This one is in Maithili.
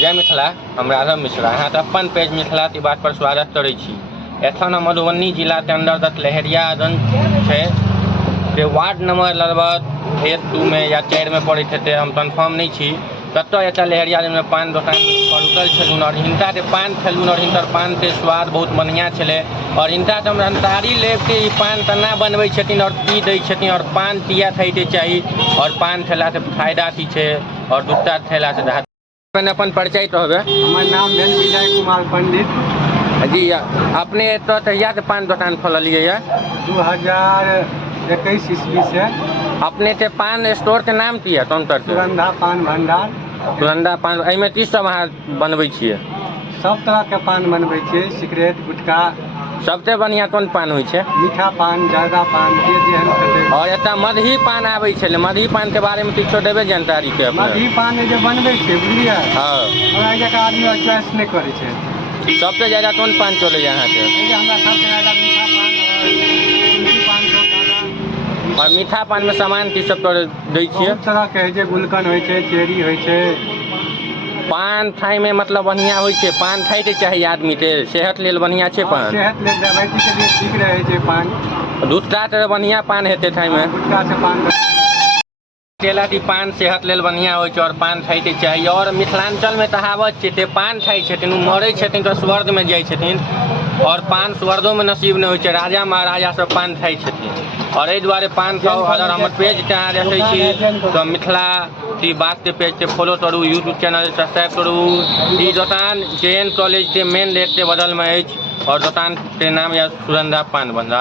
जय मिथिला, हम राघव मिश्रा अहाँ अपन पेज मिथिला ती बात पर स्वागत करै छी। एखन हम मधुबनी जिला के अंतर्गत लहेरियागंज छै जे वार्ड नंबर लगभग 1, 2 में या 4 में पड़ैत हेतै, हम कन्फर्म नहीं छी। ततऽ एतऽ लहेरियागंज में पान दोकान पर रुकल छलुन और हिनका के पान खेलुन और हिनकर पान के स्वाद बहुत बढ़िया छलै और हिनका से हम जानकारी लेब कि पान केना बनबै छथिन और की दै छथिन और पान किया खाइके चाही और पान खेला से फायदा की छै और दूसरा खेला से अपन परिचय कहबे। हमर नाम भेल विजय कुमार पंडित जी। अपने तो तहिया से पान दुकान खोलिए है 2021 ईस्वी से। अपने के पान स्टोर के नाम की है? काउंटर से सुगंधा पान भंडार। सुगंधा पान एहिमे की सब अहाँ बनबै छियै? सब तरह के पान बनबै छियै, सिगरेट गुटखा। सबसे बढ़िया कोन पान होइ छै? मीठा पान, जर्दा पान, जे जेहन खेतै। और एतऽ मधुरी पान आबै छलै, मधुरी पान के बारे में किछो देबै जानकारी के? मधुरी पान जे बनबै छै बुझलियै, हाँ, हमरा जकाँ आदमी चॉइस नहीं करै छै। सबसे ज्यादा कोन पान चलै यहाँ के? हमरा सबसे ज्यादा मीठा पान और तुलसी पान सब ज्यादा। और मीठा पान में सामान की सब दै छियै? बहुत तरह के होइ छै, गुलकन होइ छै, चेरी होइ छै। पान खाय में मतलब बढ़िया होइ छै? पान खाय के चाही आदमी के, सेहत लेल बढ़िया छै पान? सेहत लेल डायबिटीज के लिए ठीक रहे छै पान। दूसरा से बढ़िया पान हेतै खाय में? गुटखा से पान केला की पान सेहत लेल बढ़िया होइ छै और पान खाय के चाही। और मिथिलांचल में कहावत छै ते पान खाइ छथिन मरै छथिन तो स्वर्ग में जाइ छथिन और पान स्वर्गो में नसीब नहीं होइ छै, राजा महाराजा सब पान खाइ छथिन और एहि दुआरे पान खाओ। अगर हमर पेज के अहाँ देखै छी तो मिथिला की बात के पेज के फॉलो करू, यूट्यूब चैनल सब्सक्राइब करू। ई दोकान JN कॉलेज के मेन गेट के बगल में अछि और दुकान के नाम या सुगंधा पान भंडार।